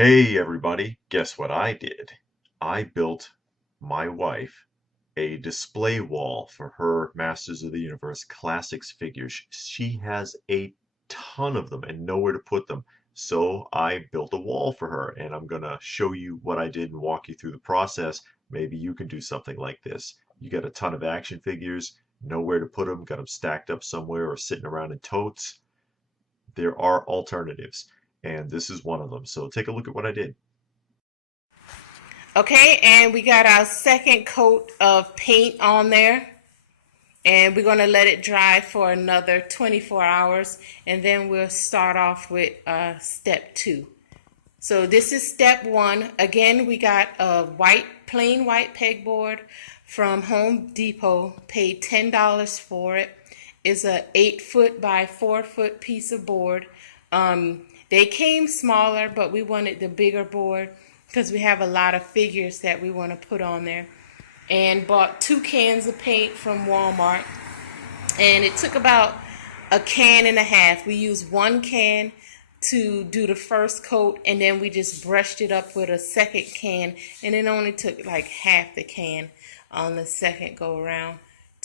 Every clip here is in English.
Hey everybody, guess what I did? I built my wife a display wall for her Masters of the Universe Classics figures. She has a ton of them and nowhere to put them. So I built a wall for her and I'm gonna show you what I did and walk you through the process. Maybe you can do something like this. You got a ton of action figures, nowhere to put them, got them stacked up somewhere or sitting around in totes. There are alternatives, and this is one of them. So take a look at what I did. Okay, and we got our second coat of paint on there. And we're going to let it dry for another 24 hours. And then we'll start off with step 2. So this is step 1. Again, we got a plain white pegboard from Home Depot. Paid $10 for it. It's a 8-foot by 4-foot piece of board. They came smaller, but we wanted the bigger board because we have a lot of figures that we want to put on there. And bought 2 cans of paint from Walmart. And it took about a can and a half. We used 1 can to do the first coat, and then we just brushed it up with a second can, and it only took like half the can on the second go around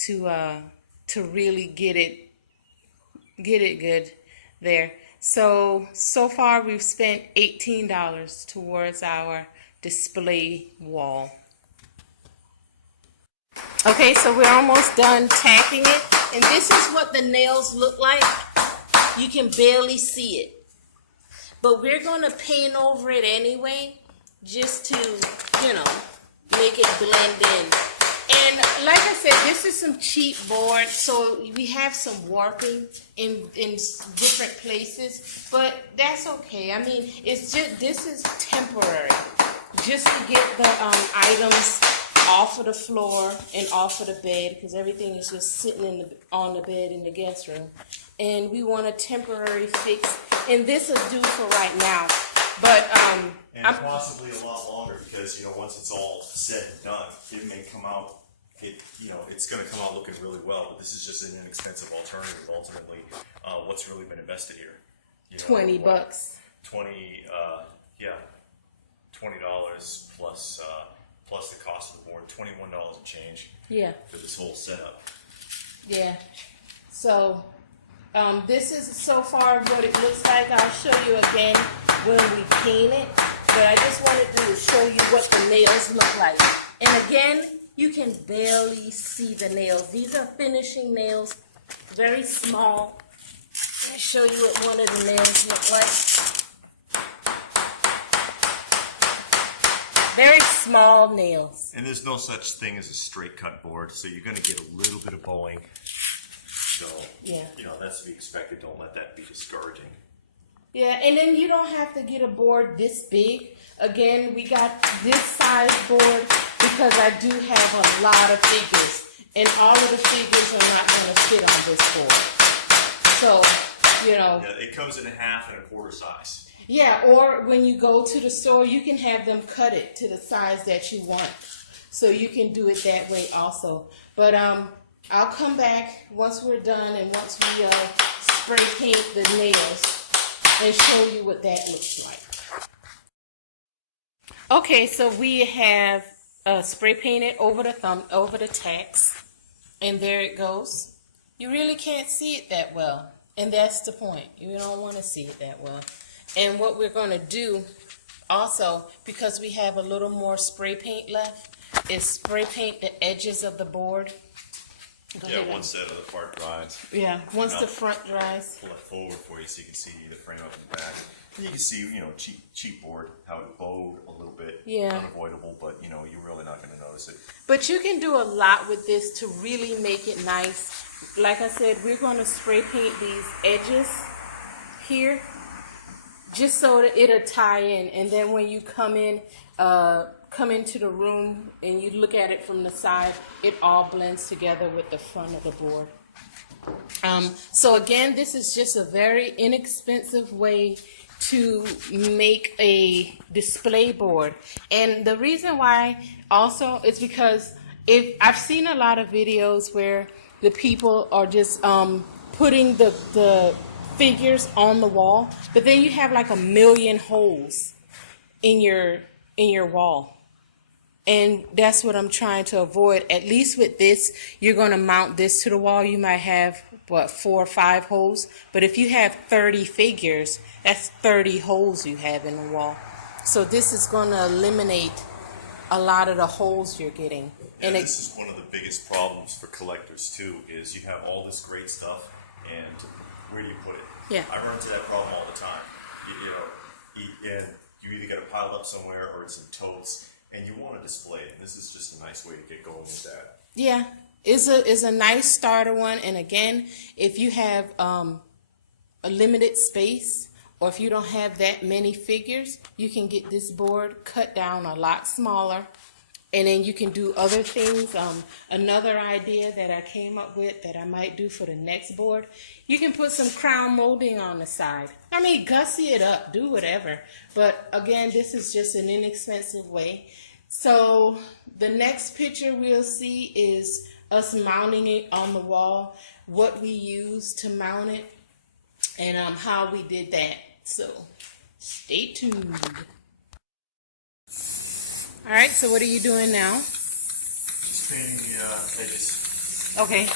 to really get it good there. So far we've spent $18 towards our display wall. Okay, so we're almost done tacking it, and this is what the nails look like. You can barely see it, but we're going to paint over it anyway, just to, make it blend in. And like I said, this is some cheap board, so we have some warping in different places, but that's okay. I mean, this is temporary, just to get the items off of the floor and off of the bed, because everything is just sitting on the bed in the guest room. And we want a temporary fix, and this is due for right now. But And possibly a lot longer because once it's all said and done, it may come out. It's going to come out looking really well. But this is just an inexpensive alternative. Ultimately, what's really been invested here? $20. $20 plus the cost of the board, $21 and change. Yeah. For this whole setup. Yeah. So this is so far what it looks like. I'll show you again when we paint it. But I just wanted to show you what the nails look like. And again, you can barely see the nails. These are finishing nails, very small. Let me show you what one of the nails look like. Very small nails. And there's no such thing as a straight cut board, so you're going to get a little bit of bowing. So, yeah, that's to be expected. Don't let that be discouraging. Yeah, and then you don't have to get a board this big. Again, we got this size board because I do have a lot of figures, and all of the figures are not going to fit on this board. So, Yeah, it comes in a 1/2 and 1/4 size. Yeah, or when you go to the store, you can have them cut it to the size that you want. So you can do it that way also. But I'll come back once we're done and once we spray paint the nails and show you what that looks like. Okay, so we have spray painted over the tacks, and there it goes. You really can't see it that well, and that's the point. You don't want to see it that well. And what we're going to do also, because we have a little more spray paint left, is spray paint the edges of the board. Once that other part dries. Yeah, once the front dries. Pull it forward for you so you can see the frame up and back. And you can see, cheap board, how it bowed a little bit. Yeah. Unavoidable, but, you're really not going to notice it. But you can do a lot with this to really make it nice. Like I said, we're going to spray paint these edges here, just so that it'll tie in. And then when you come into the room and you look at it from the side, it all blends together with the front of the board. So again, this is just a very inexpensive way to make a display board. And the reason why also is because I've seen a lot of videos where the people are just putting the figures on the wall, but then you have like a million holes in your wall. And that's what I'm trying to avoid. At least with this, you're going to mount this to the wall. You might have, what, 4 or 5 holes. But if you have 30 figures, that's 30 holes you have in the wall. So this is going to eliminate a lot of the holes you're getting. Yeah, and this is one of the biggest problems for collectors too, is you have all this great stuff, and where do you put it? Yeah. I run into that problem all the time. And you either got to pile it up somewhere or it's in totes, and you want to display it. And this is just a nice way to get going with that. Yeah, it's a nice starter one. And again, if you have a limited space, or if you don't have that many figures, you can get this board cut down a lot smaller, and then you can do other things. Another idea that I came up with that I might do for the next board, you can put some crown molding on the side. I mean, gussy it up, do whatever. But again, this is just an inexpensive way. So the next picture we'll see is us mounting it on the wall, what we use to mount it, and how we did that. So stay tuned. All right, so what are you doing now? Just painting the edges. Okay.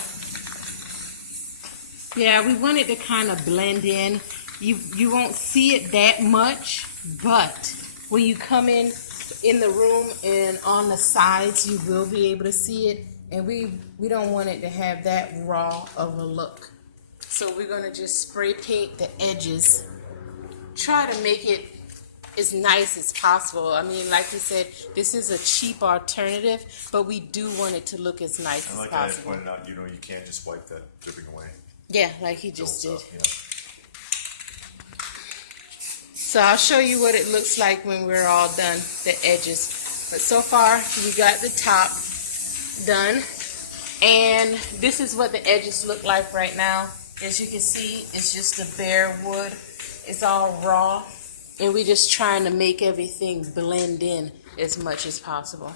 Yeah, we want it to kind of blend in. You won't see it that much, but when you come in the room and on the sides, you will be able to see it. And we don't want it to have that raw of a look. So we're going to just spray paint the edges. Try to make it as nice as possible. I mean, like you said, this is a cheap alternative, but we do want it to look as nice as Like possible. I pointed out, you can't just wipe that dripping away. Yeah, like he just did. Up, So I'll show you what it looks like when we're all done, the edges. But so far, we got the top done. And this is what the edges look like right now. As you can see, it's just a bare wood. It's all raw. And we're just trying to make everything blend in as much as possible.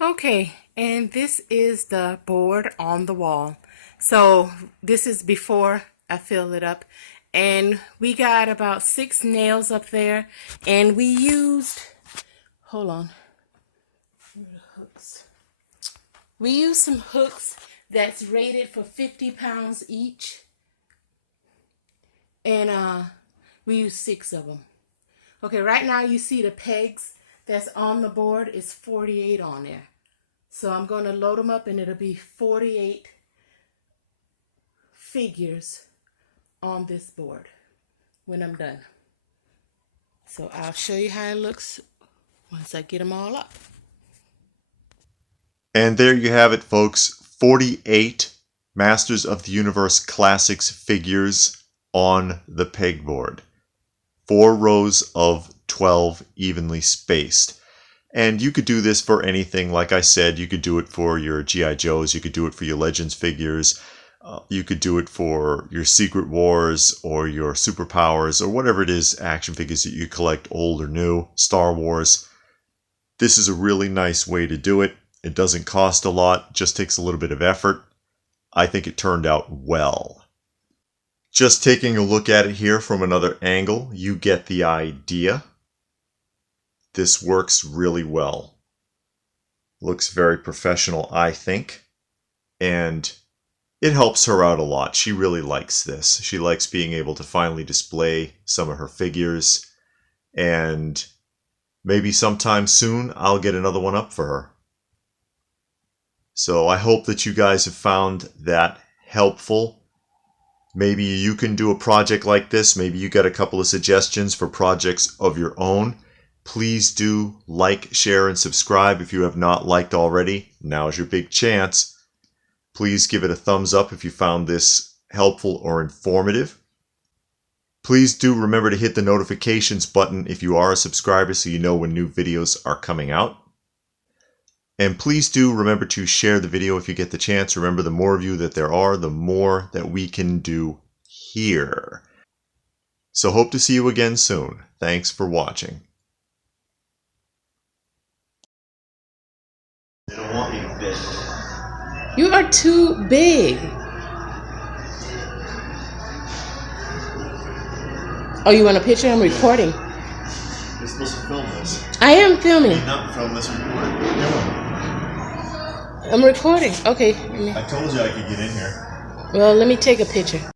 Okay, and this is the board on the wall. So this is before I fill it up. And we got about 6 nails up there. And we used, hold on. Hooks. We used some hooks that's rated for 50 pounds each. And we used 6 of them. Okay, right now you see the pegs that's on the board is 48 on there. So I'm going to load them up and it'll be 48 figures on this board when I'm done. So I'll show you how it looks once I get them all up. And there you have it, folks. 48 Masters of the Universe Classics figures on the pegboard. 4 rows of 12 evenly spaced. And you could do this for anything. Like I said, you could do it for your G.I. Joes. You could do it for your Legends figures. You could do it for your Secret Wars or your Superpowers or whatever it is, action figures that you collect, old or new, Star Wars. This is a really nice way to do it. It doesn't cost a lot, just takes a little bit of effort. I think it turned out well. Just taking a look at it here from another angle, you get the idea. This works really well. Looks very professional, I think. And it helps her out a lot. She really likes this. She likes being able to finally display some of her figures. And maybe sometime soon I'll get another one up for her. So I hope that you guys have found that helpful. Maybe you can do a project like this. Maybe you got a couple of suggestions for projects of your own. Please do like, share, and subscribe if you have not liked already. Now's your big chance. Please give it a thumbs up if you found this helpful or informative. Please do remember to hit the notifications button if you are a subscriber so you know when new videos are coming out. And please do remember to share the video if you get the chance. Remember, the more of you that there are, the more that we can do here. So hope to see you again soon. Thanks for watching. They don't want me to fit. You are too big. Oh, you want a picture? I'm recording. You're supposed to film this. I am filming. Not film this, record. What are you doing? I'm recording. Okay. I told you I could get in here. Well, let me take a picture.